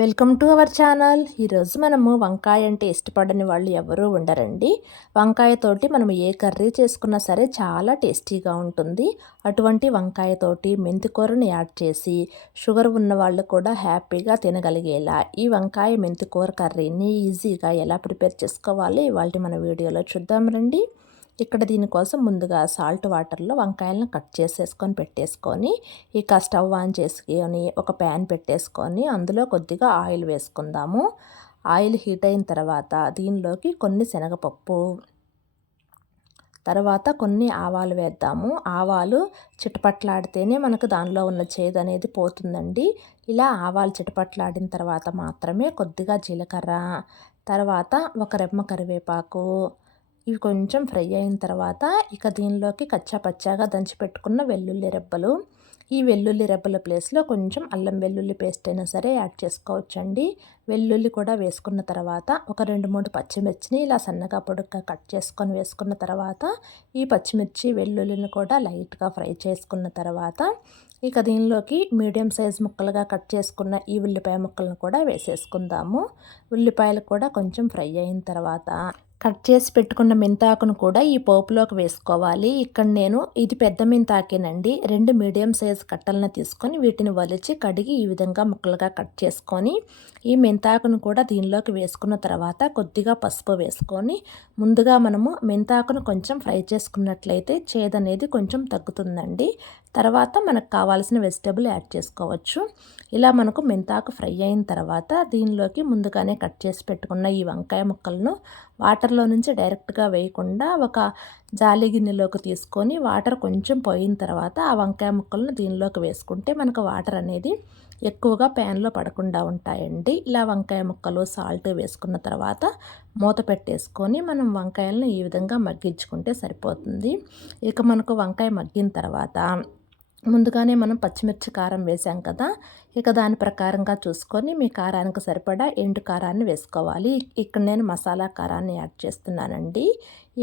Welcome to our channel. ఈరోజు మనము వంకాయ అంటే ఇష్టపడని వాళ్ళు ఎవరూ ఉండరండి. వంకాయతోటి మనం ఏ కర్రీ చేసుకున్నా సరే చాలా టేస్టీగా ఉంటుంది. అటువంటి వంకాయతోటి మెంతికూరని యాడ్ చేసి షుగర్ ఉన్న వాళ్ళు కూడా హ్యాపీగా తినగలిగేలా ఈ వంకాయ మెంతికూర కర్రీని ఈజీగా ఎలా ప్రిపేర్ చేసుకోవాలి ఇవాళ మన వీడియోలో చూద్దాం రండి. ఇక్కడ దీనికోసం ముందుగా సాల్ట్ వాటర్లో వంకాయలను కట్ చేసేసుకొని పెట్టేసుకొని ఇక స్టవ్ ఆన్ చేసుకొని ఒక ప్యాన్ పెట్టేసుకొని అందులో కొద్దిగా ఆయిల్ వేసుకుందాము. ఆయిల్ హీట్ అయిన తర్వాత దీనిలోకి కొన్ని శనగపప్పు, తర్వాత కొన్ని ఆవాలు వేద్దాము. ఆవాలు చిటపట్లాడితేనే మనకు దానిలో ఉన్న చేదు అనేది పోతుందండి. ఇలా ఆవాలు చిటపట్లాడిన తర్వాత మాత్రమే కొద్దిగా జీలకర్ర, తర్వాత ఒక రెమ్మ కరివేపాకు, ఇవి కొంచెం ఫ్రై అయిన తర్వాత ఇక దీనిలోకి కచ్చా పచ్చాగా దంచి పెట్టుకున్న వెల్లుల్లి రెబ్బలు, ఈ వెల్లుల్లి రెబ్బల ప్లేస్లో కొంచెం అల్లం వెల్లుల్లి పేస్ట్ అయినా సరే యాడ్ చేసుకోవచ్చండి. వెల్లుల్లి కూడా వేసుకున్న తర్వాత ఒక 2-3 పచ్చిమిర్చిని ఇలా సన్నగా పొడుగ్గా కట్ చేసుకొని వేసుకున్న తర్వాత ఈ పచ్చిమిర్చి వెల్లుల్లిని కూడా లైట్గా ఫ్రై చేసుకున్న తర్వాత ఇక దీనిలోకి మీడియం సైజ్ ముక్కలుగా కట్ చేసుకున్న ఈ ఉల్లిపాయ ముక్కలను కూడా వేసేసుకుందాము. ఉల్లిపాయలు కూడా కొంచెం ఫ్రై అయిన తర్వాత కట్ చేసి పెట్టుకున్న మెంతాకును కూడా ఈ పోపులోకి వేసుకోవాలి. ఇక్కడ నేను ఇది పెద్ద మెంతాకేనండి. 2 మీడియం సైజ్ కట్టలను తీసుకొని వీటిని వలిచి కడిగి ఈ విధంగా ముక్కలుగా కట్ చేసుకొని ఈ మెంతాకును కూడా దీనిలోకి వేసుకున్న తర్వాత కొద్దిగా పసుపు వేసుకొని ముందుగా మనము మెంతాకును కొంచెం ఫ్రై చేసుకున్నట్లయితే చేదనేది కొంచెం తగ్గుతుందండి. తర్వాత మనకు కావాల్సిన వెజిటబుల్ యాడ్ చేసుకోవచ్చు. ఇలా మనకు మెంతాకు ఫ్రై అయిన తర్వాత దీనిలోకి ముందుగానే కట్ చేసి పెట్టుకున్న ఈ వంకాయ ముక్కలను వాటర్లో నుంచి డైరెక్ట్గా వేయకుండా ఒక జాలి గిన్నెలోకి తీసుకొని వాటర్ కొంచెం పోయిన తర్వాత ఆ వంకాయ ముక్కలను దీనిలోకి వేసుకుంటే మనకు వాటర్ అనేది ఎక్కువగా ప్యాన్లో పడకుండా ఉంటాయండి. ఇలా వంకాయ ముక్కలు సాల్ట్ వేసుకున్న తర్వాత మూత పెట్టేసుకొని మనం వంకాయలను ఈ విధంగా మగ్గించుకుంటే సరిపోతుంది. ఇక మనకు వంకాయ మగ్గిన తర్వాత ముందుగానే మనం పచ్చిమిర్చి కారం వేసాం కదా, ఇక దాని ప్రకారంగా చూసుకొని మీ కారానికి సరిపడా ఎండు కారాన్ని వేసుకోవాలి. ఇక్కడ నేను మసాలా కారాన్ని యాడ్ చేస్తున్నానండి.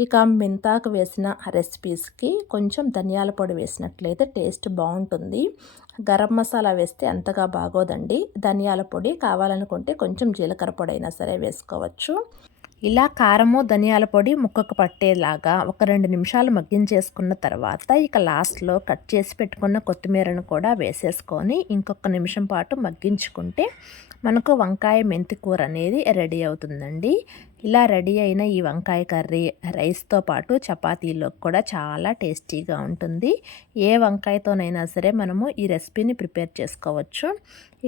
ఇక మెంతాకు వేసిన రెసిపీస్కి కొంచెం ధనియాల పొడి వేసినట్లయితే టేస్ట్ బాగుంటుంది. గరం మసాలా వేస్తే అంతగా బాగోదండి. ధనియాల పొడి కావాలనుకుంటే కొంచెం జీలకర్ర పొడి అయినా సరే వేసుకోవచ్చు. ఇలా కారము ధనియాల పొడి ముక్కకు పట్టేలాగా ఒక 2 నిమిషాలు మగ్గించేసుకున్న తర్వాత ఇక లాస్ట్లో కట్ చేసి పెట్టుకున్న కొత్తిమీరను కూడా వేసేసుకొని ఇంకొక నిమిషం పాటు మగ్గించుకుంటే మనకు వంకాయ మెంతి కూర అనేది రెడీ అవుతుందండి. ఇలా రెడీ అయిన ఈ వంకాయ కర్రీ రైస్తో పాటు చపాతీలోకి కూడా చాలా టేస్టీగా ఉంటుంది. ఏ వంకాయతోనైనా సరే మనము ఈ రెసిపీని ప్రిపేర్ చేసుకోవచ్చు.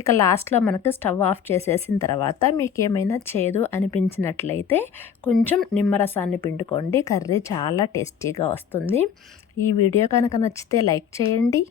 ఇక లాస్ట్లో మనకు స్టవ్ ఆఫ్ చేసేసిన తర్వాత మీకు ఏమైనా చేదు అనిపించినట్లయితే కొంచెం నిమ్మరసాన్ని పిండుకోండి. కర్రీ చాలా టేస్టీగా వస్తుంది. ఈ వీడియో కనుక నచ్చితే లైక్ చేయండి.